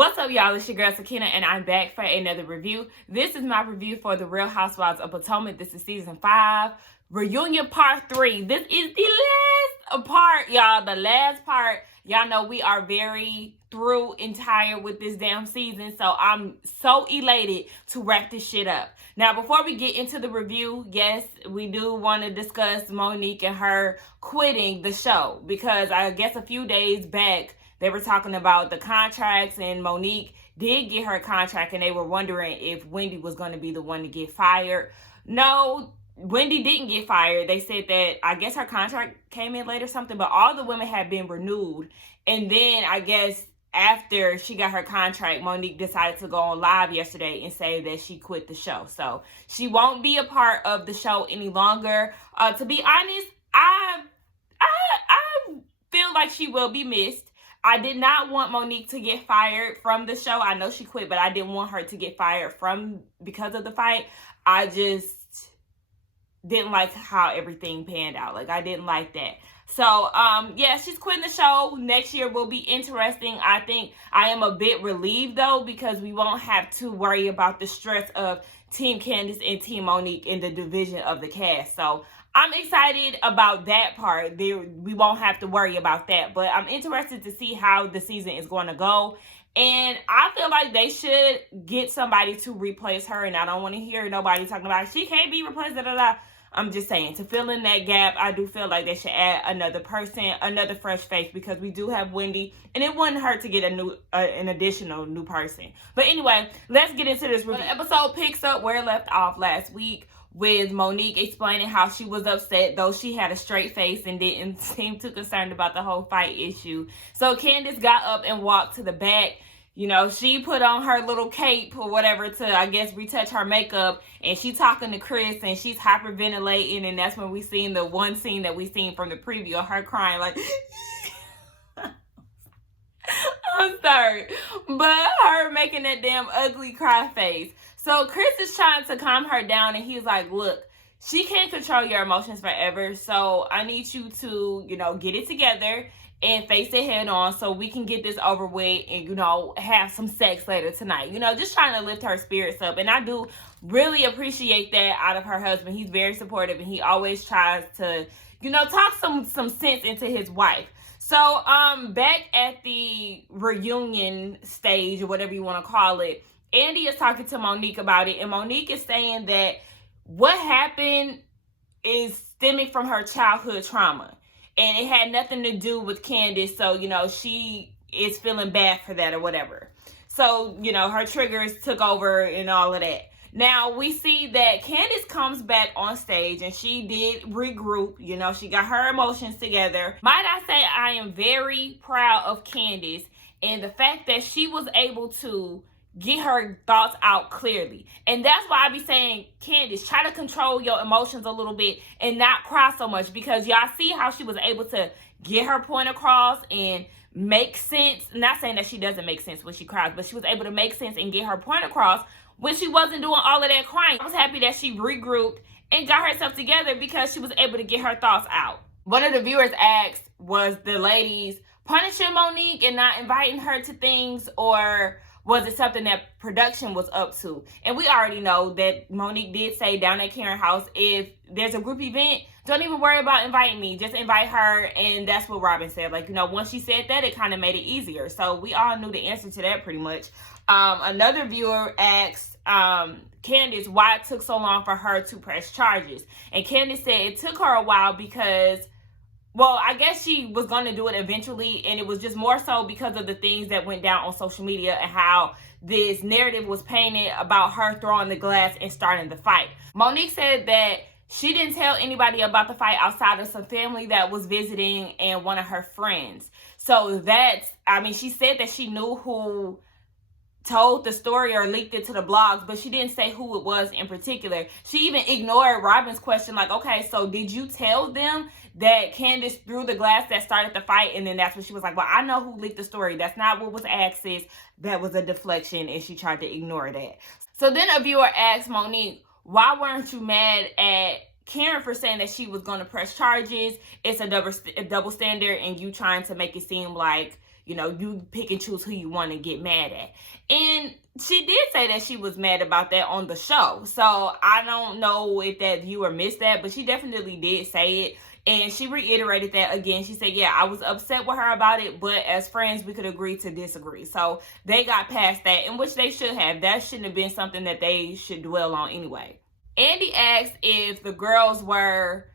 What's up, y'all? It's your girl Sakina, and I'm back for another review. This is my review for The Real Housewives of Potomac. This is season 5, reunion part 3. This is the last part, y'all. The last part. Y'all know we are very through and tired with this damn season, so I'm so elated to wrap this shit up. Now, before we get into the review, yes, we do want to discuss Monique and her quitting the show, because I guess a few days back, they were talking about the contracts, and Monique did get her contract, and they were wondering if Wendy was going to be the one to get fired. No, Wendy didn't get fired. They said that, I guess her contract came in late or something, but all the women had been renewed. And then, I guess, after she got her contract, Monique decided to go on live yesterday and say that she quit the show. So, she won't be a part of the show any longer. To be honest, I feel like she will be missed. I did not want Monique to get fired from the show. I know she quit, but I didn't want her to get fired because of the fight. I just didn't like how everything panned out. Like, I didn't like that. So, yeah, she's quitting the show. Next year will be interesting. I think I am a bit relieved, though, because we won't have to worry about the stress of Team Candice and Team Monique in the division of the cast. So, I'm excited about that part. We won't have to worry about that. But I'm interested to see how the season is going to go. And I feel like they should get somebody to replace her. And I don't want to hear nobody talking about, she can't be replaced, da, da, da. I'm just saying, to fill in that gap, I do feel like they should add another person, another fresh face, because we do have Wendy, and it wouldn't hurt to get an additional new person. But anyway, let's get into this review. The episode picks up where it left off last week, with Monique explaining how she was upset, though she had a straight face and didn't seem too concerned about the whole fight issue. So Candice got up and walked to the back. You know, she put on her little cape or whatever to, I guess, retouch her makeup. And she talking to Chris, and she's hyperventilating. And that's when we seen the one scene that we seen from the preview of her crying like... I'm sorry. But her making that damn ugly cry face. So Chris is trying to calm her down, and he's like, look, she can't control your emotions forever. So I need you to, get it together and face it head on so we can get this over with and, have some sex later tonight. Just trying to lift her spirits up. And I do really appreciate that out of her husband. He's very supportive, and he always tries to, talk some sense into his wife. So, back at the reunion stage, or whatever you want to call it, Andy is talking to Monique about it, and Monique is saying that what happened is stemming from her childhood trauma, and it had nothing to do with Candice, so, she is feeling bad for that or whatever. So, her triggers took over and all of that. Now, we see that Candice comes back on stage, and she did regroup. She got her emotions together. Might I say, I am very proud of Candice and the fact that she was able to get her thoughts out clearly. And that's why I be saying, Candice, try to control your emotions a little bit and not cry so much, because y'all see how she was able to get her point across and make sense. Not saying that she doesn't make sense when she cries, but she was able to make sense and get her point across when she wasn't doing all of that crying. I was happy that she regrouped and got herself together because she was able to get her thoughts out. One of the viewers asked, was the ladies punishing Monique and not inviting her to things, or was it something that production was up to? And we already know that Monique did say down at Karen's house, if there's a group event, don't even worry about inviting me. Just invite her. And that's what Robyn said. Like, once she said that, it kind of made it easier. So we all knew the answer to that pretty much. Another viewer asked Candice why it took so long for her to press charges. And Candice said it took her a while because, well, I guess she was going to do it eventually, and it was just more so because of the things that went down on social media and how this narrative was painted about her throwing the glass and starting the fight. Monique said that she didn't tell anybody about the fight outside of some family that was visiting and one of her friends. So she said that she knew who told the story or leaked it to the blogs, but she didn't say who it was in particular. She even ignored Robyn's question, like, okay, so did you tell them that Candice threw the glass that started the fight? And then that's when she was like, well, I know who leaked the story. That's not what was asked, sis. That was a deflection, and she tried to ignore that. So then a viewer asked Monique, why weren't you mad at Karen for saying that she was going to press charges? It's a double standard, and you trying to make it seem like, you know, you pick and choose who you want to get mad at. And she did say that she was mad about that on the show. So I don't know if that viewer missed that, but she definitely did say it. And she reiterated that again. She said, yeah, I was upset with her about it, but as friends, we could agree to disagree. So they got past that, in which they should have. That shouldn't have been something that they should dwell on anyway. Andy asked if the girls were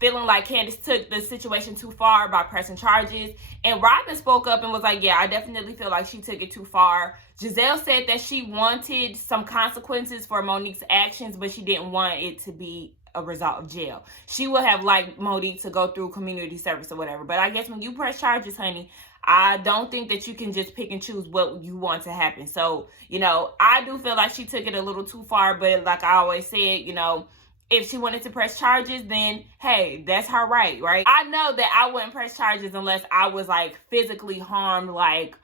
feeling like Candice took the situation too far by pressing charges. And Robyn spoke up and was like, yeah, I definitely feel like she took it too far. Giselle said that she wanted some consequences for Monique's actions, but she didn't want it to be a result of jail. She would have liked Monique to go through community service or whatever. But I guess when you press charges, honey, I don't think that you can just pick and choose what you want to happen. So, you know, I do feel like she took it a little too far. But like I always said, you know, if she wanted to press charges, then hey, that's her right? I know that I wouldn't press charges unless I was like physically harmed, like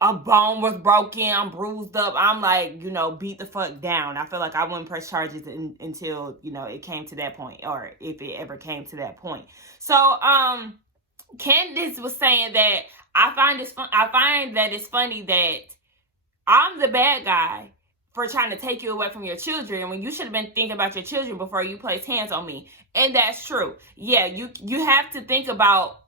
a bone was broken, I'm bruised up, I'm like, you know, beat the fuck down. I feel like I wouldn't press charges until, you know, it came to that point, or if it ever came to that point. So, Candice was saying that I find that it's funny that I'm the bad guy for trying to take you away from your children when you should have been thinking about your children before you placed hands on me. And that's true. Yeah, you have to think about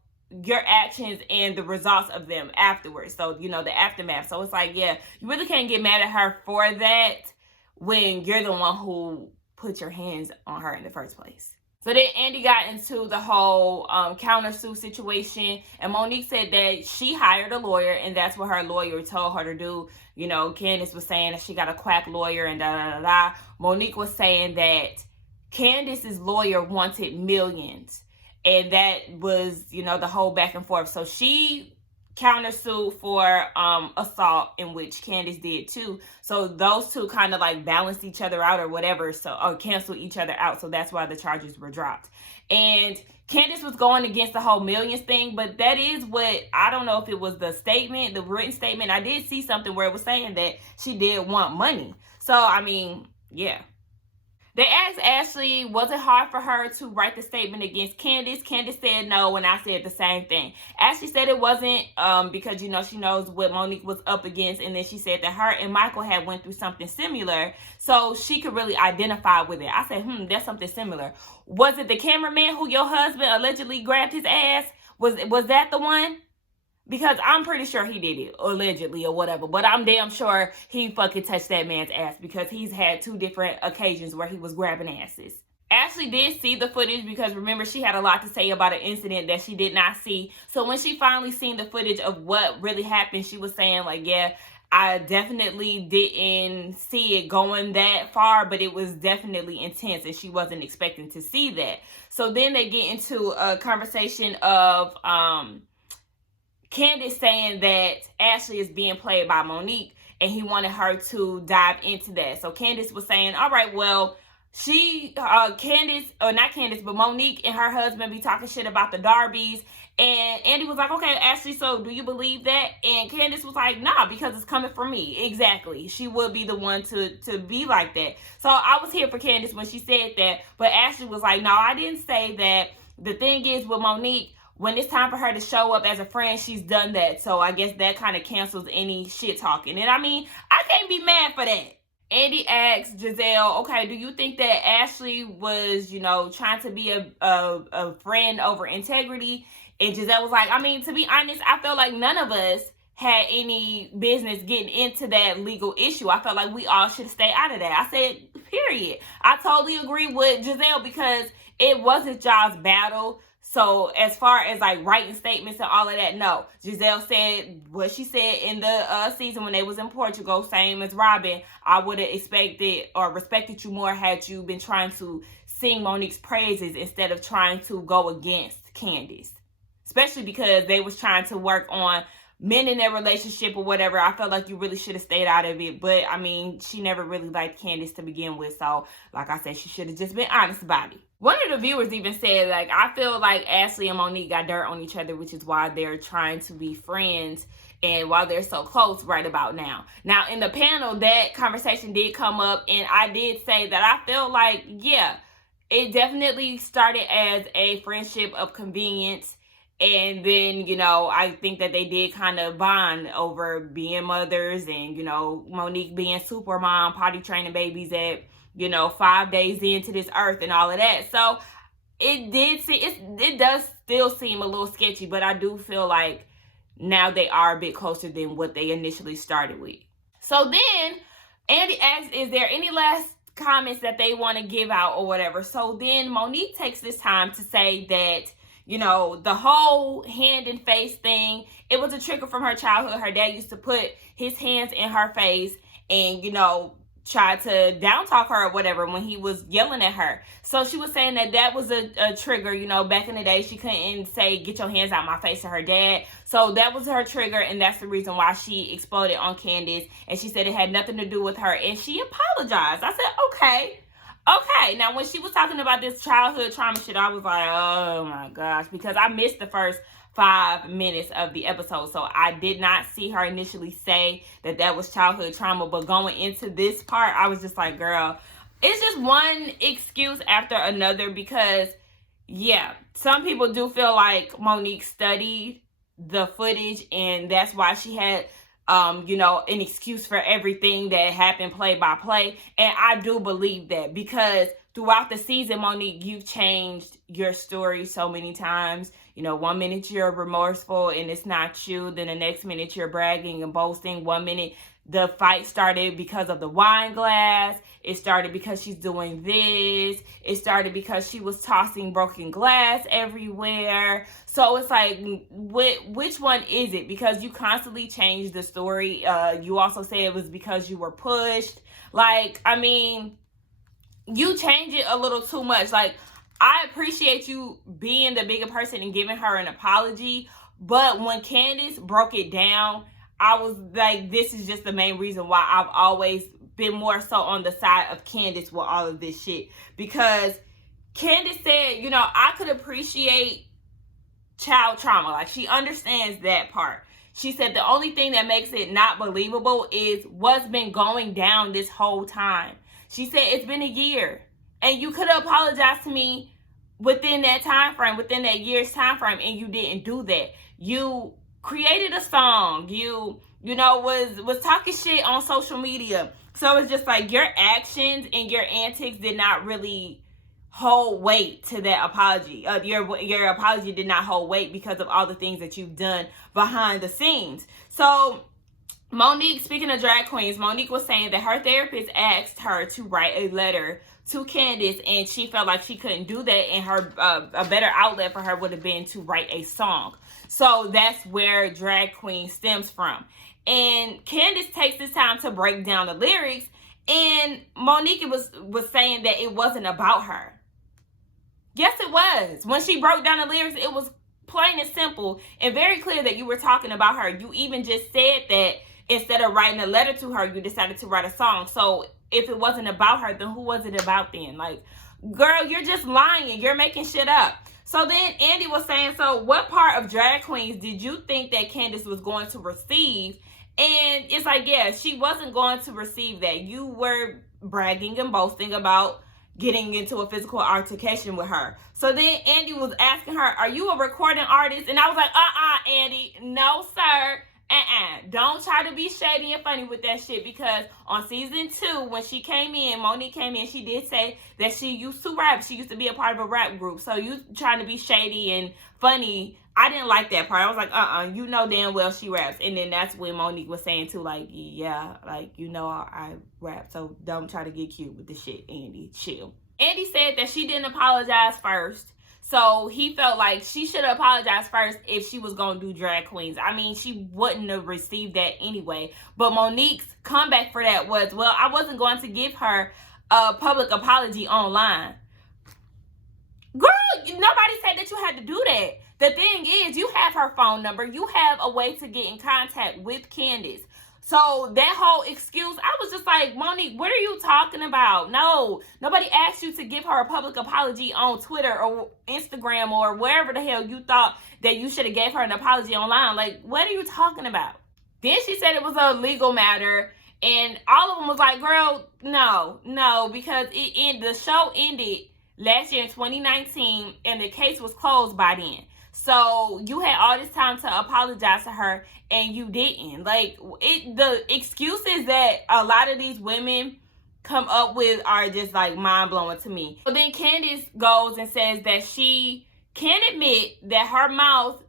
your actions and the results of them afterwards. So, you know, the aftermath. So it's like, yeah, you really can't get mad at her for that when you're the one who put your hands on her in the first place. So then Andy got into the whole countersuit situation, and Monique said that she hired a lawyer, and that's what her lawyer told her to do. You know, Candice was saying that she got a quack lawyer and da-da-da-da. Monique was saying that Candice's lawyer wanted millions, and that was, you know, the whole back and forth. So she countersued for assault, in which Candice did too. So those two kind of like balanced each other out or whatever, so or canceled each other out. So that's why the charges were dropped. And Candice was going against the whole millions thing, but that is what, I don't know if it was the statement, the written statement. I did see something where it was saying that she did want money. So I mean, yeah. They asked Ashley, was it hard for her to write the statement against Candice? Candice said no, and I said the same thing. Ashley said it wasn't because, you know, she knows what Monique was up against, and then she said that her and Michael had went through something similar, so she could really identify with it. I said, that's something similar. Was it the cameraman who your husband allegedly grabbed his ass? Was that the one? Because I'm pretty sure he did it, allegedly or whatever. But I'm damn sure he fucking touched that man's ass, because he's had 2 different occasions where he was grabbing asses. Ashley did see the footage, because remember, she had a lot to say about an incident that she did not see. So when she finally seen the footage of what really happened, she was saying like, yeah, I definitely didn't see it going that far, but it was definitely intense, and she wasn't expecting to see that. So then they get into a conversation of Candice saying that Ashley is being played by Monique, and he wanted her to dive into that. So Candice was saying, all right, well, Candice, or not Candice, but Monique and her husband be talking shit about the Darbys. And Andy was like, okay, Ashley, so do you believe that? And Candice was like, nah, because it's coming from me. Exactly. She would be the one to be like that. So I was here for Candice when she said that. But Ashley was like, no, I didn't say that. The thing is with Monique, when it's time for her to show up as a friend, she's done that. So I guess that kind of cancels any shit talking. And I mean, I can't be mad for that. Andy asked Giselle, okay, do you think that Ashley was, you know, trying to be a friend over integrity? And Giselle was like, I mean, to be honest, I felt like none of us had any business getting into that legal issue. I felt like we all should stay out of that. I said, period. I totally agree with Giselle, because it wasn't y'all's battle. So as far as like writing statements and all of that, no. Giselle said what she said in the season when they was in Portugal, same as Robyn. I would have expected or respected you more had you been trying to sing Monique's praises instead of trying to go against Candice. Especially because they was trying to work on mending their relationship or whatever. I felt like you really should have stayed out of it. But I mean, she never really liked Candice to begin with. So like I said, she should have just been honest about it. One of the viewers even said, like, I feel like Ashley and Monique got dirt on each other, which is why they're trying to be friends and why they're so close right about now. Now, in the panel, that conversation did come up, and I did say that I feel like, yeah, it definitely started as a friendship of convenience, And then, you know, I think that they did kind of bond over being mothers and, you know, Monique being super mom, potty training babies at, you know, 5 days into this earth and all of that. So it does still seem a little sketchy, but I do feel like now they are a bit closer than what they initially started with. So then Andy asks, is there any last comments that they want to give out or whatever? So then Monique takes this time to say that, you know, the whole hand and face thing, it was a trigger from her childhood. Her dad used to put his hands in her face and, you know, try to down talk her or whatever when he was yelling at her. So she was saying that was a trigger. You know, back in the day, she couldn't say, get your hands out my face to her dad. So that was her trigger, and that's the reason why she exploded on Candice. And she said it had nothing to do with her, and she apologized. I said, okay. Now, when she was talking about this childhood trauma shit, I was like, oh my gosh, because I missed the first 5 minutes of the episode. So I did not see her initially say that was childhood trauma. But going into this part, I was just like, girl, it's just one excuse after another because, yeah, some people do feel like Monique studied the footage and that's why she had you know, an excuse for everything that happened play by play. And I do believe that because throughout the season, Monique, you've changed your story so many times. You know, 1 minute you're remorseful and it's not you. Then the next minute you're bragging and boasting. 1 minute the fight started because of the wine glass. It started because she's doing this. It started because she was tossing broken glass everywhere. So it's like, which one is it? Because you constantly change the story. You also say it was because you were pushed. Like, I mean, you change it a little too much. Like, I appreciate you being the bigger person and giving her an apology. But when Candice broke it down, I was like, this is just the main reason why I've always been more so on the side of Candice with all of this shit. Because Candice said, you know, I could appreciate child trauma. Like, she understands that part. She said the only thing that makes it not believable is what's been going down this whole time. She said it's been a year. And you could have apologized to me within that time frame, within that year's time frame, and you didn't do that. You created a song. You know, was talking shit on social media. So it's just like your actions and your antics did not really hold weight to that apology. Your apology did not hold weight because of all the things that you've done behind the scenes. So Monique, speaking of drag queens, Monique was saying that her therapist asked her to write a letter to Candice, and she felt like she couldn't do that, and her a better outlet for her would have been to write a song. So that's where drag queen stems from. And Candice takes this time to break down the lyrics, and Monique was saying that it wasn't about her. Yes, it was. When she broke down the lyrics, it was plain and simple and very clear that you were talking about her. You even just said that instead of writing a letter to her, you decided to write a song. So if it wasn't about her, then who was it about then? Like, girl, you're just lying. You're making shit up. So then Andy was saying, so what part of drag queens did you think that Candice was going to receive? And it's like, yeah, she wasn't going to receive that. You were bragging and boasting about getting into a physical altercation with her. So then Andy was asking her, are you a recording artist? And I was like, Andy, no, sir. Don't try to be shady and funny with that shit, because on season 2, when she came in, Monique came in, she did say that she used to rap. She used to be a part of a rap group. So you trying to be shady and funny, I didn't like that part. I was like, you know damn well she raps. And then that's when Monique was saying too, like, yeah, like, you know, I rap. So don't try to get cute with the shit, Andy. Chill. Andy said that she didn't apologize first. So he felt like she should have apologized first if she was going to do drag queens. I mean, she wouldn't have received that anyway. But Monique's comeback for that was, well, I wasn't going to give her a public apology online. Girl, nobody said that you had to do that. The thing is, you have her phone number. You have a way to get in contact with Candice. So that whole excuse, I was just like, Monique, what are you talking about? No, nobody asked you to give her a public apology on Twitter or Instagram or wherever the hell you thought that you should have gave her an apology online. Like, what are you talking about? Then she said it was a legal matter, and all of them was like, girl, no, because the show ended last year in 2019, and the case was closed by then. So you had all this time to apologize to her and you didn't. Like, the excuses that a lot of these women come up with are just like mind-blowing to me. So then Candice goes and says that she can admit that her mouth,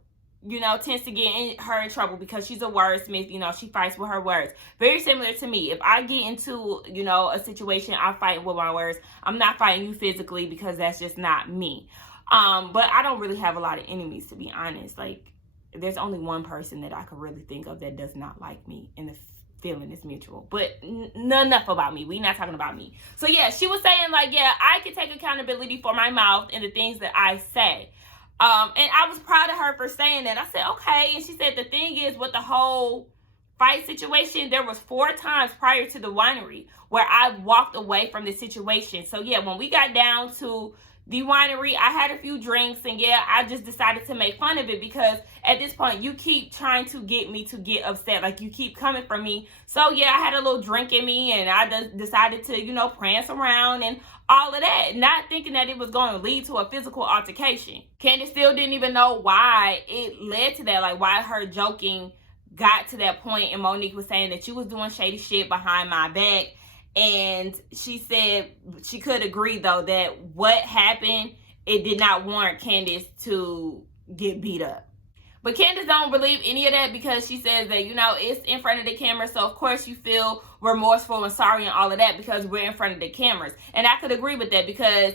you know, tends to get her in trouble because she's a wordsmith. You know, she fights with her words. Very similar to me. If I get into, you know, a situation, I fight with my words. I'm not fighting you physically because that's just not me. But I don't really have a lot of enemies, to be honest. Like, there's only one person that I could really think of that does not like me, and the feeling is mutual. But enough about me. We're not talking about me. So yeah, she was saying like, yeah, I can take accountability for my mouth and the things that I say. And I was proud of her for saying that. I said, okay. And she said, the thing is, with the whole fight situation, there was 4 times prior to the winery where I walked away from the situation. So yeah, when we got down to the winery, I had a few drinks, and yeah, I just decided to make fun of it because at this point, you keep trying to get me to get upset. Like, you keep coming for me. So yeah, I had a little drink in me, and I decided to, you know, prance around and all of that, not thinking that it was going to lead to a physical altercation. Candice still didn't even know why it led to that, like why her joking got to that point, and Monique was saying that she was doing shady shit behind my back. And she said she could agree, though, that what happened, it did not warrant Candice to get beat up. But Candice don't believe any of that because she says that, you know, it's in front of the camera. So, of course, you feel remorseful and sorry and all of that because we're in front of the cameras. And I could agree with that because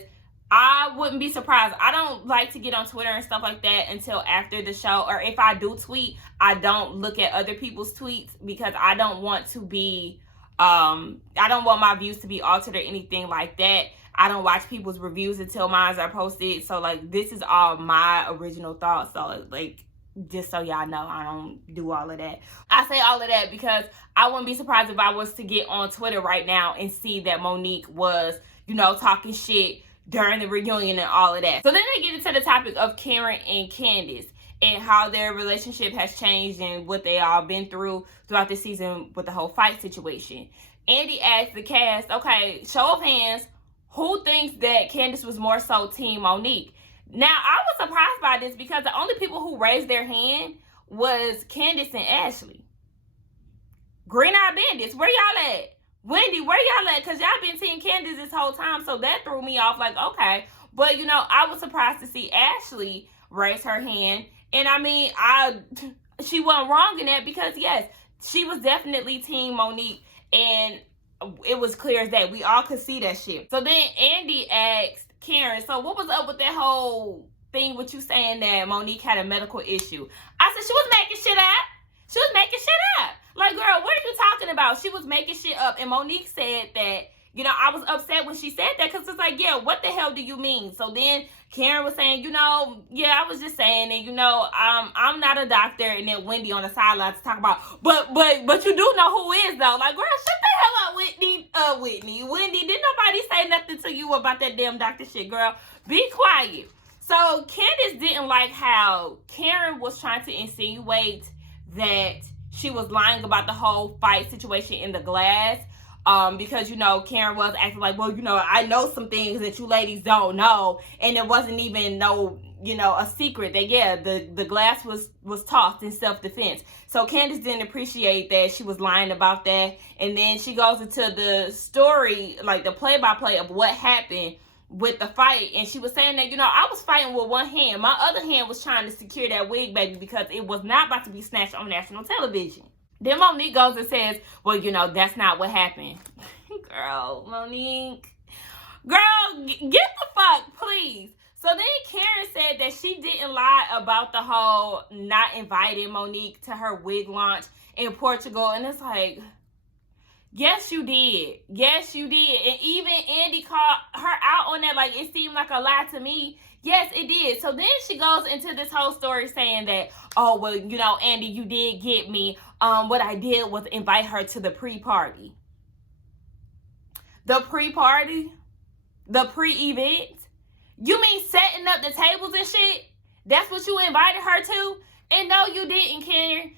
I wouldn't be surprised. I don't like to get on Twitter and stuff like that until after the show. Or if I do tweet, I don't look at other people's tweets because I don't want to be... I don't want my views to be altered or anything like that. I don't watch people's reviews until mine are posted. So, like, this is all my original thoughts. So, like, just so y'all know, I don't do all of that. I say all of that because I wouldn't be surprised if I was to get on Twitter right now and see that Monique was, you know, talking shit during the reunion and all of that. So then they get into the topic of Karen and Candice and how their relationship has changed and what they all been through throughout the season with the whole fight situation. Andy asked the cast, okay, show of hands, who thinks that Candice was more so Team Monique? Now, I was surprised by this because the only people who raised their hand was Candice and Ashley. Green Eye Bandits, where y'all at? Wendy, where y'all at? Because y'all been Team Candice this whole time, so that threw me off like, okay. But, you know, I was surprised to see Ashley raise her hand. And I mean, she wasn't wrong in that because, yes, she was definitely Team Monique. And it was clear as that. We all could see that shit. So then Andy asked Karen, so what was up with that whole thing with you saying that Monique had a medical issue? I said, she was making shit up. She was making shit up. Like, girl, what are you talking about? She was making shit up. And Monique said that, you know, I was upset when she said that because it's like, yeah, what the hell do you mean? So then Karen was saying, you know, yeah, I was just saying, and you know, I'm not a doctor. And then Wendy on the sidelines to talk about, but you do know who is though. Like, girl, shut the hell up, Whitney. Wendy, didn't nobody say nothing to you about that damn doctor shit, girl? Be quiet. So Candice didn't like how Karen was trying to insinuate that she was lying about the whole fight situation in the glass. Because, you know, Karen was acting like, well, you know, I know some things that you ladies don't know. And it wasn't even no, you know, a secret that, yeah, the glass was tossed in self-defense. So Candice didn't appreciate that she was lying about that. And then she goes into the story, like the play-by-play of what happened with the fight. And she was saying that, you know, I was fighting with one hand. My other hand was trying to secure that wig, baby, because it was not about to be snatched on national television. Then Monique goes and says, well, you know, that's not what happened. Girl, Monique. Girl, get the fuck, please. So then Karen said that she didn't lie about the whole not inviting Monique to her wig launch in Portugal. And it's like, yes, you did. Yes, you did. And even Andy called her out on that. Like, it seemed like a lie to me. Yes, it did. So then she goes into this whole story saying that, oh, well, you know, Andy, you did get me. What I did was invite her to the pre-party. The pre-party? The pre-event? You mean setting up the tables and shit? That's what you invited her to? And no, you didn't, Karen.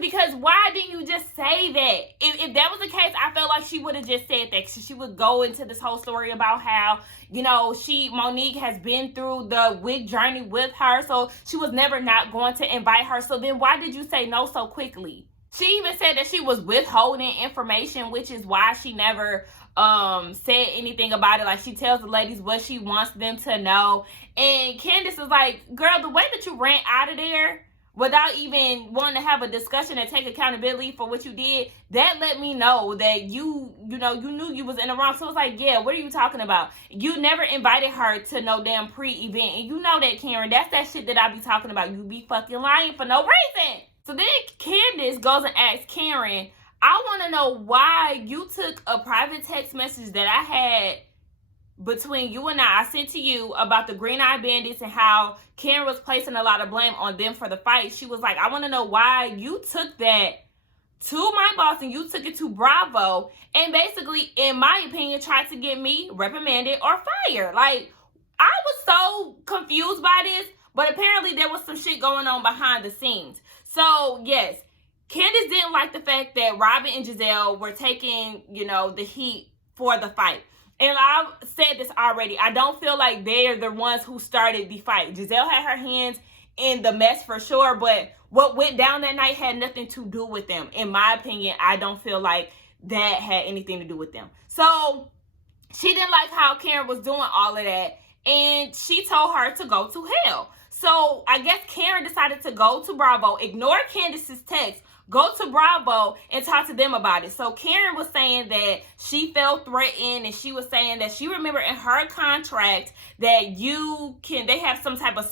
Because why didn't you just say that? If that was the case, I felt like she would have just said that. She would go into this whole story about how, Monique has been through the wig journey with her, so she was never not going to invite her. So then why did you say no so quickly? She even said that she was withholding information, which is why she never said anything about it. Like, she tells the ladies what she wants them to know. And Candice is like, girl, the way that you ran out of there without even wanting to have a discussion and take accountability for what you did, that let me know that you knew you was in the wrong. So it's like, yeah, what are you talking about? You never invited her to no damn pre-event. And you know that, Karen. That's that shit that I be talking about. You be fucking lying for no reason. So then Candice goes and asks Karen, I want to know why you took a private text message that I had between you and I sent to you about the Green Eye Bandits and how Karen was placing a lot of blame on them for the fight. She was like, I want to know why you took that to my boss and you took it to Bravo and basically, in my opinion, tried to get me reprimanded or fired. Like, I was so confused by this, but apparently there was some shit going on behind the scenes. So, yes, Candice didn't like the fact that Robyn and Giselle were taking, the heat for the fight. And I've said this already. I don't feel like they're the ones who started the fight. Giselle had her hands in the mess for sure, but what went down that night had nothing to do with them. In my opinion, I don't feel like that had anything to do with them. So she didn't like how Karen was doing all of that, and she told her to go to hell. So I guess Karen decided to go to Bravo, ignore Candice's text, go to Bravo and talk to them about it. So Karen was saying that she felt threatened, and she was saying that she remembered in her contract that they have some type of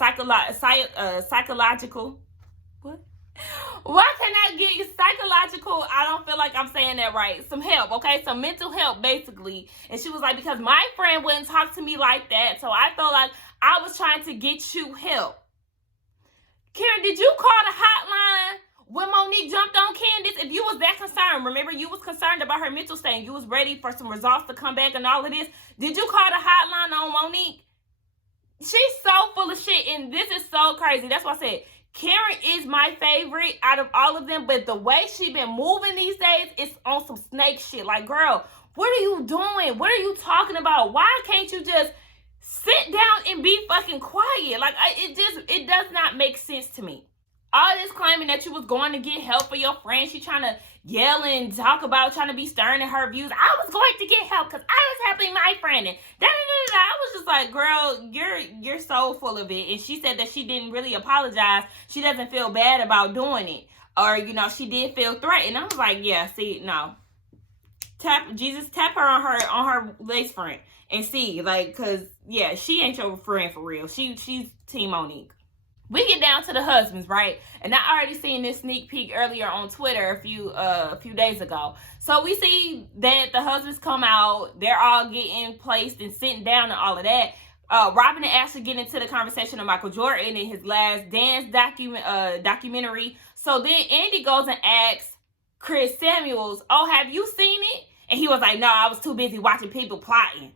psychological, what? Why can I get you psychological? I don't feel like I'm saying that right. Some help, okay? Some mental help, basically. And she was like, because my friend wouldn't talk to me like that, so I felt like I was trying to get you help. Karen, did you call the hotline when Monique jumped on Candice? If you was that concerned, remember you was concerned about her mental state, you was ready for some results to come back and all of this. Did you call the hotline on Monique? She's so full of shit, and this is so crazy. That's why I said Karen is my favorite out of all of them, but the way she been moving these days is on some snake shit. Like, girl, what are you doing? What are you talking about? Why can't you just sit down and be fucking quiet? Like, it does not make sense to me. All this claiming that you was going to get help for your friend. She trying to yell and talk about trying to be stern in her views. I was going to get help because I was helping my friend. And I was just like, girl, you're so full of it. And she said that she didn't really apologize. She doesn't feel bad about doing it. Or, she did feel threatened. I was like, yeah, see, no. Tap her on her lace front and see, like, cause yeah, she ain't your friend for real. She's Team Monique. We get down to the husbands, right? And I already seen this sneak peek earlier on Twitter a few days ago. So we see that the husbands come out. They're all getting placed and sitting down and all of that. Robyn and Ashley get into the conversation of Michael Jordan and his Last Dance documentary. So then Andy goes and asks Chris Samuels, oh, have you seen it? And he was like, no, I was too busy watching people plotting.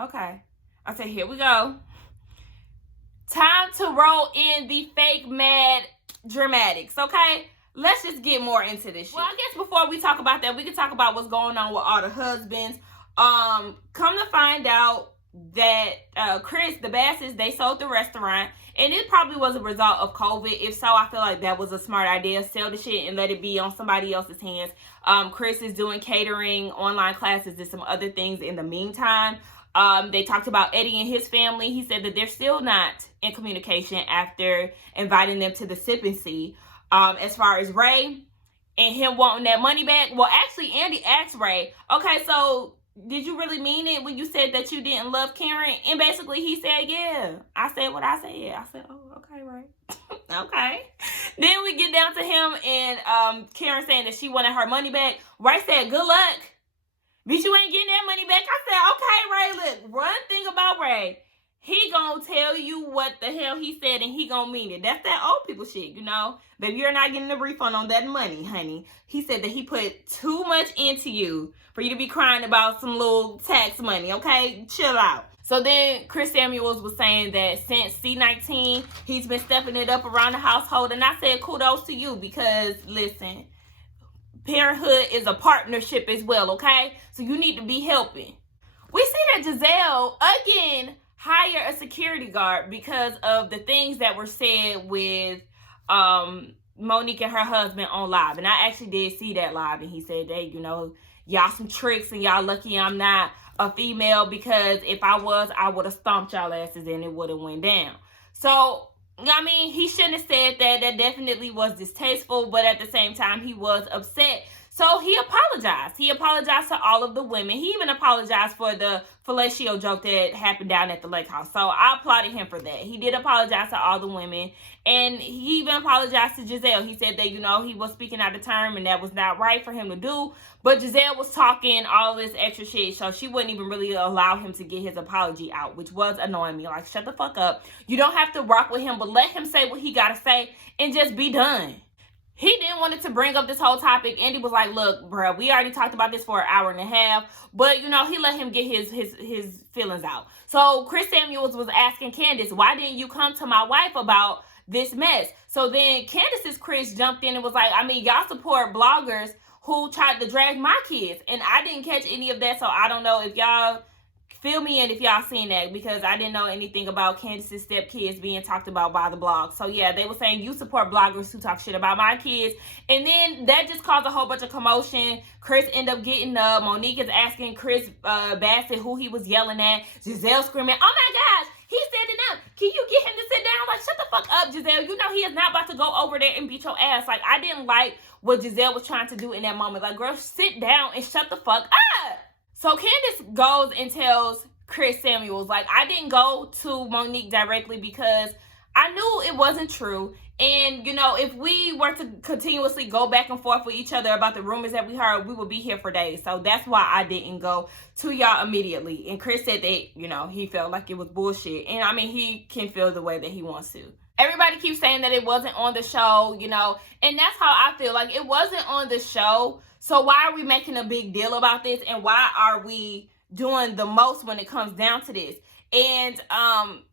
Okay. I said, here we go. Time to roll in the fake mad dramatics, okay? Let's just get more into this shit. Well, I guess before we talk about that, we can talk about what's going on with all the husbands. Come to find out that Chris, the Bassett's, they sold the restaurant, and it probably was a result of COVID. If so, I feel like that was a smart idea. Sell the shit and let it be on somebody else's hands. Chris is doing catering, online classes, and some other things in the meantime. They talked about Eddie and his family. He said that they're still not in communication after inviting them to the sip and see. As far as Ray and him wanting that money back, well, actually, Andy asked Ray, okay, so did you really mean it when you said that you didn't love Karen? And basically, he said, yeah. I said what I said. I said, oh, okay, Ray. Okay. Then we get down to him and Karen saying that she wanted her money back. Ray said, good luck. Bitch, you ain't getting that money back. I said, okay, Ray, look, one thing about Ray, he gonna tell you what the hell he said and he gonna mean it. That's that old people shit, you know? Baby, you're not getting a refund on that money, honey. He said that he put too much into you for you to be crying about some little tax money, okay? Chill out. So then Chris Samuels was saying that since C19, he's been stepping it up around the household. And I said kudos to you because, listen, parenthood is a partnership as well, okay? So you need to be helping. We see that Giselle, again, hire a security guard because of the things that were said with Monique and her husband on live. And I actually did see that live, and he said that, you know, y'all some tricks and y'all lucky I'm not a female, because if I was, I would have stomped y'all asses and it would have went down. So, I mean, he shouldn't have said that. That definitely was distasteful, but at the same time, he was upset. So he apologized. He apologized to all of the women. He even apologized for the fellatio joke that happened down at the lake house. So I applauded him for that. He did apologize to all the women. And he even apologized to Giselle. He said that, you know, he was speaking out of term and that was not right for him to do. But Giselle was talking all this extra shit, so she wouldn't even really allow him to get his apology out, which was annoying me. Like, shut the fuck up. You don't have to rock with him, but let him say what he got to say and just be done. He didn't want to bring up this whole topic. Andy was like, look, bro, we already talked about this for an hour and a half. But, you know, he let him get his feelings out. So Chris Samuels was asking Candice, why didn't you come to my wife about this mess? So then Candice's Chris jumped in and was like, I mean, y'all support bloggers who tried to drag my kids. And I didn't catch any of that. So I don't know if y'all fill me in if y'all seen that, because I didn't know anything about Candice's stepkids being talked about by the blog. So yeah, they were saying you support bloggers who talk shit about my kids. And then that just caused a whole bunch of commotion. Chris ended up getting up. Monique is asking Chris Bassett who he was yelling at. Giselle screaming, oh my gosh, he's standing up. Can you get him to sit down? Like, shut the fuck up, Giselle. You know he is not about to go over there and beat your ass. Like, I didn't like what Giselle was trying to do in that moment. Like, girl, sit down and shut the fuck up. So Candice goes and tells Chris Samuels, like, I didn't go to Monique directly because I knew it wasn't true. And, you know, if we were to continuously go back and forth with each other about the rumors that we heard, we would be here for days. So that's why I didn't go to y'all immediately. And Chris said that, you know, he felt like it was bullshit. And, I mean, he can feel the way that he wants to. Everybody keeps saying that it wasn't on the show, you know, and that's how I feel. Like, it wasn't on the show. So why are we making a big deal about this? And why are we doing the most when it comes down to this? And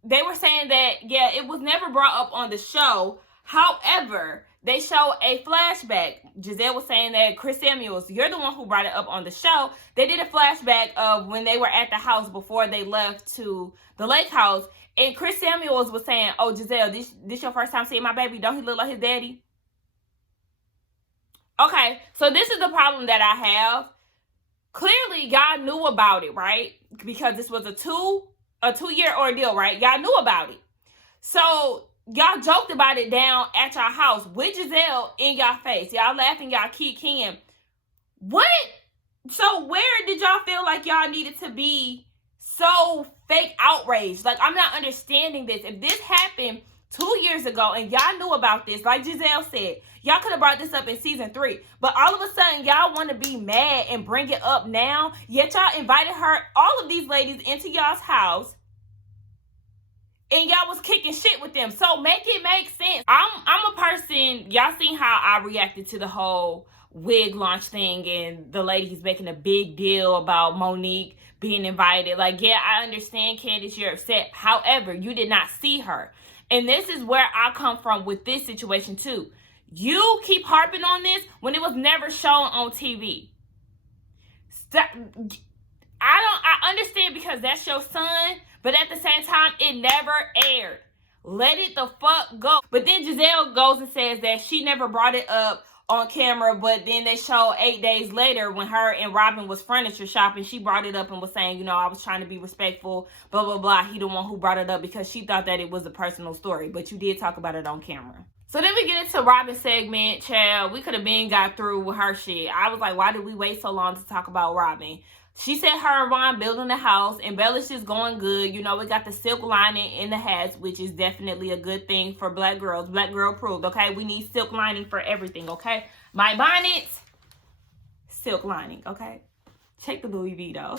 they were saying that, yeah, it was never brought up on the show. However, they show a flashback. Giselle was saying that Chris Samuels, you're the one who brought it up on the show. They did a flashback of when they were at the house before they left to the lake house. And Chris Samuels was saying, oh, Giselle, this your first time seeing my baby? Don't he look like his daddy? Okay, so this is the problem that I have. Clearly, y'all knew about it, right? Because this was a two-year ordeal, right? Y'all knew about it. So y'all joked about it down at y'all house with Giselle in y'all face. Y'all laughing, y'all kicking. What? So where did y'all feel like y'all needed to be so fake outraged? Like, I'm not understanding this. If this happened 2 years ago and y'all knew about this, like Giselle said, y'all could have brought this up in season 3. But all of a sudden, y'all want to be mad and bring it up now. Yet y'all invited her, all of these ladies, into y'all's house. And y'all was kicking shit with them. So make it make sense. I'm a person, y'all seen how I reacted to the whole wig launch thing and the ladies making a big deal about Monique being invited. Like, yeah, I understand, Candice, you're upset. However, you did not see her. And this is where I come from with this situation too. You keep harping on this when it was never shown on TV. Stop. I understand because that's your son, but at the same time, it never aired. Let it the fuck go. But then Giselle goes and says that she never brought it up on camera, but then they show 8 days later when her and Robyn was furniture shopping, she brought it up and was saying, you know, I was trying to be respectful, blah, blah, blah. He the one who brought it up because she thought that it was a personal story, but you did talk about it on camera. So then we get into Robyn's segment, child. We could have been got through with her shit. I was like, why did we wait so long to talk about Robyn? She said her and Ron building the house. Embellish is going good. You know, we got the silk lining in the hats, which is definitely a good thing for black girls. Black girl approved, okay? We need silk lining for everything, okay? My bonnets, silk lining, okay? Check the Louis V, though.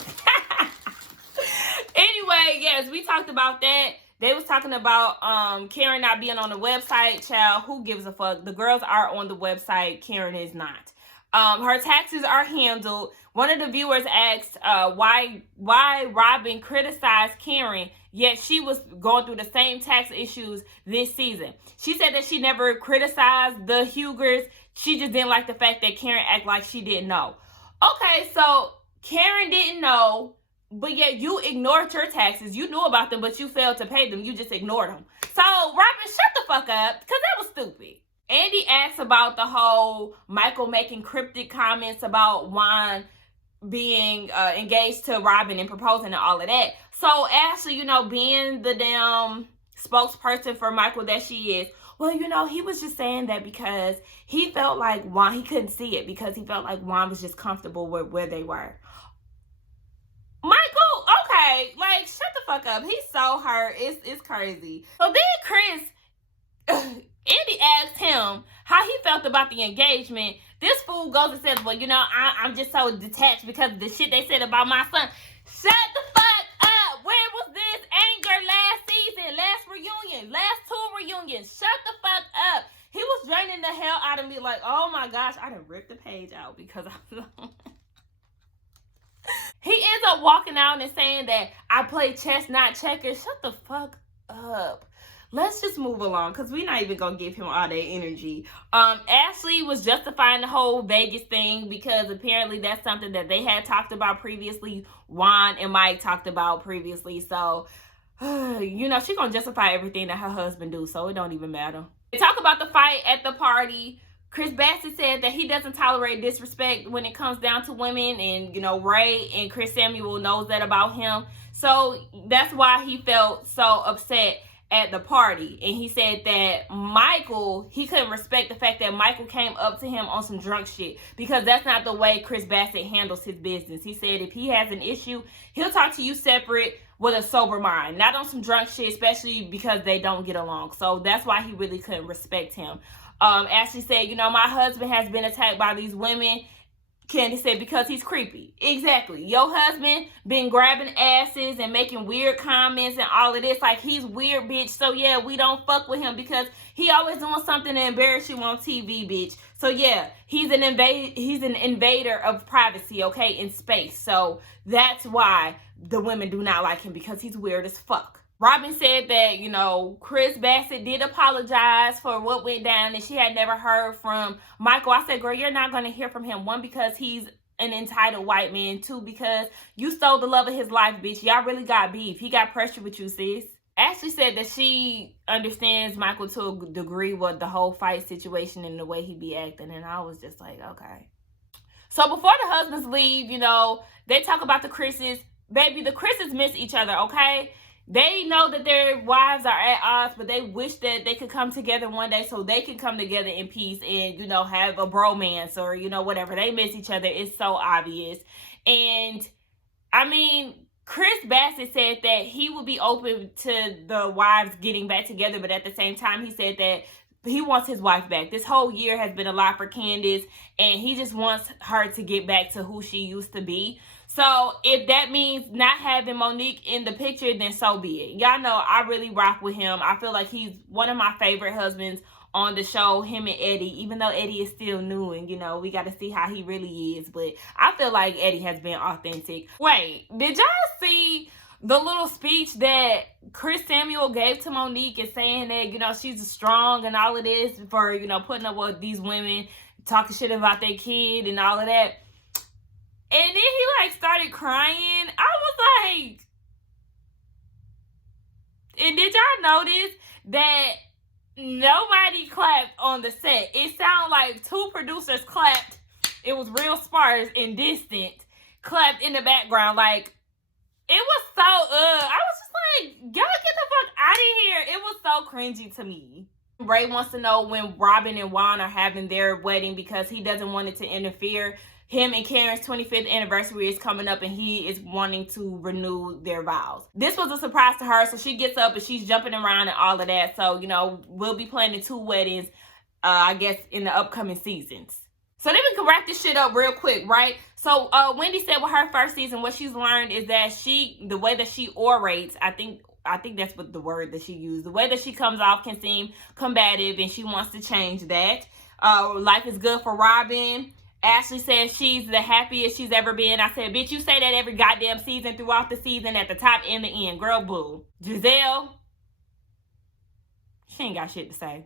Anyway, Okay, yes, we talked about that. They was talking about Karen not being on the website. Child, who gives a fuck? The girls are on the website. Karen is not. Her taxes are handled. One of the viewers asked why Robyn criticized Karen, yet she was going through the same tax issues this season. She said that she never criticized the Hugers. She just didn't like the fact that Karen acted like she didn't know. Okay, so Karen didn't know, but yet you ignored your taxes. You knew about them, but you failed to pay them. You just ignored them. So, Robyn, shut the fuck up, because that was stupid. Andy asks about the whole Michael making cryptic comments about Juan being engaged to Robyn and proposing and all of that. So Ashley, you know, being the damn spokesperson for Michael that she is, well, you know, he was just saying that because he felt like Juan, he couldn't see it because he felt like Juan was just comfortable with where they were. Michael, okay, like, shut the fuck up. He's so hurt. It's crazy. So then Chris, Andy asked him how he felt about the engagement. This fool goes and says, well, you know, I'm just so detached because of the shit they said about my son. Shut the fuck up. Where was this anger last season, last reunion, last two reunions? Shut the fuck up. He was draining the hell out of me like, oh my gosh, I done ripped the page out because I He ends up walking out and saying that I play chess, not checkers. Shut the fuck up. Let's just move along because we're not even going to give him all that energy. Ashley was justifying the whole Vegas thing because apparently that's something that they had talked about previously. Juan and Mike talked about previously. So, you know, she's going to justify everything that her husband do. So it don't even matter. They talk about the fight at the party. Chris Bassett said that he doesn't tolerate disrespect when it comes down to women. And, you know, Ray and Chris Samuel knows that about him. So that's why he felt so upset at the party. And he said that Michael, he couldn't respect the fact that Michael came up to him on some drunk shit because that's not the way Chris Bassett handles his business. He said if he has an issue, he'll talk to you separate with a sober mind, not on some drunk shit, especially because they don't get along. So that's why he really couldn't respect him. Ashley said, you know, my husband has been attacked by these women. Candice said, because he's creepy. Exactly. Your husband been grabbing asses and making weird comments and all of this. Like, he's weird, bitch. So, yeah, we don't fuck with him because he always doing something to embarrass you on TV, bitch. So, yeah, he's an invader of privacy, okay, in space. So, that's why the women do not like him, because he's weird as fuck. Robyn said that, you know, Chris Bassett did apologize for what went down and she had never heard from Michael. I said, girl, you're not going to hear from him. One, because he's an entitled white man. Two, because you stole the love of his life, bitch. Y'all really got beef. He got pressure with you, sis. Ashley said that she understands Michael to a degree with the whole fight situation and the way he be acting. And I was just like, okay. So before the husbands leave, you know, they talk about the Chris's. Baby, the Chris's miss each other, okay? They know that their wives are at odds, but they wish that they could come together one day so they can come together in peace and, you know, have a bromance or, you know, whatever. They miss each other. It's so obvious. And, I mean, Chris Bassett said that he would be open to the wives getting back together, but at the same time, he said that he wants his wife back. This whole year has been a lot for Candice, and he just wants her to get back to who she used to be. So if that means not having Monique in the picture, then so be it. Y'all know I really rock with him. I feel like he's one of my favorite husbands on the show, him and Eddie, even though Eddie is still new and, you know, we got to see how he really is. But I feel like Eddie has been authentic. Wait, did y'all see the little speech that Chris Samuel gave to Monique and saying that, you know, she's strong and all of this for, you know, putting up with these women, talking shit about their kid and all of that? And then he, like, started crying. I was like... And did y'all notice that nobody clapped on the set? It sounded like two producers clapped. It was real sparse and distant. Clapped in the background. Like, it was so, I was just like, y'all get the fuck out of here. It was so cringy to me. Ray wants to know when Robyn and Juan are having their wedding because he doesn't want it to interfere. Him and Karen's 25th anniversary is coming up and he is wanting to renew their vows. This was a surprise to her, so she gets up and she's jumping around and all of that. So, you know, we'll be planning 2 weddings, I guess, in the upcoming seasons. So then we can wrap this shit up real quick, right? So Wendy said with her first season, what she's learned is that the way that she orates, I think that's what the word that she used. The way that she comes off can seem combative, and she wants to change that. Life is good for Robyn. Ashley says she's the happiest she's ever been. I said, bitch, you say that every goddamn season, throughout the season, at the top and the end. Girl, boo. Giselle, she ain't got shit to say.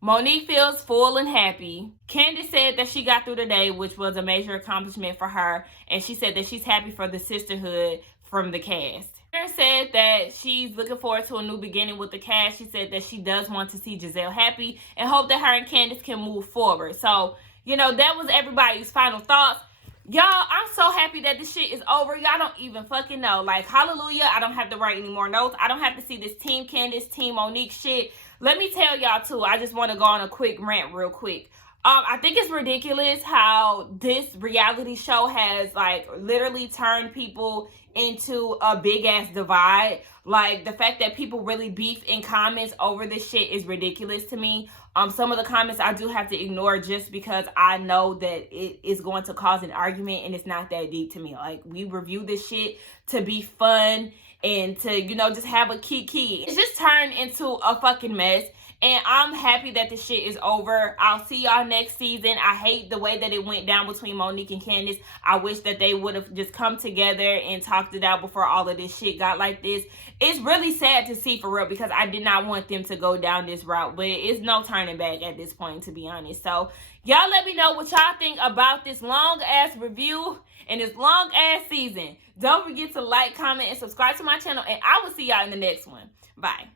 Monique feels full and happy. Candice said that she got through the day, which was a major accomplishment for her. And she said that she's happy for the sisterhood from the cast. Karen said that she's looking forward to a new beginning with the cast. She said that she does want to see Giselle happy and hope that her and Candice can move forward. So, you know, that was everybody's final thoughts. Y'all, I'm so happy that this shit is over. Y'all don't even fucking know. Like, hallelujah, I don't have to write any more notes. I don't have to see this Team Candice, Team Monique shit. Let me tell y'all, too, I just want to go on a quick rant real quick. I think it's ridiculous how this reality show has, like, literally turned people into a big-ass divide. Like, the fact that people really beef in comments over this shit is ridiculous to me. Some of the comments I do have to ignore just because I know that it is going to cause an argument, and it's not that deep to me. Like, we review this shit to be fun and to, you know, just have a kiki. It's just turned into a fucking mess. And I'm happy that this shit is over. I'll see y'all next season. I hate the way that it went down between Monique and Candice. I wish that they would have just come together and talked it out before all of this shit got like this. It's really sad to see, for real, because I did not want them to go down this route. But it's no turning back at this point, to be honest. So, y'all let me know what y'all think about this long-ass review and this long-ass season. Don't forget to like, comment, and subscribe to my channel. And I will see y'all in the next one. Bye.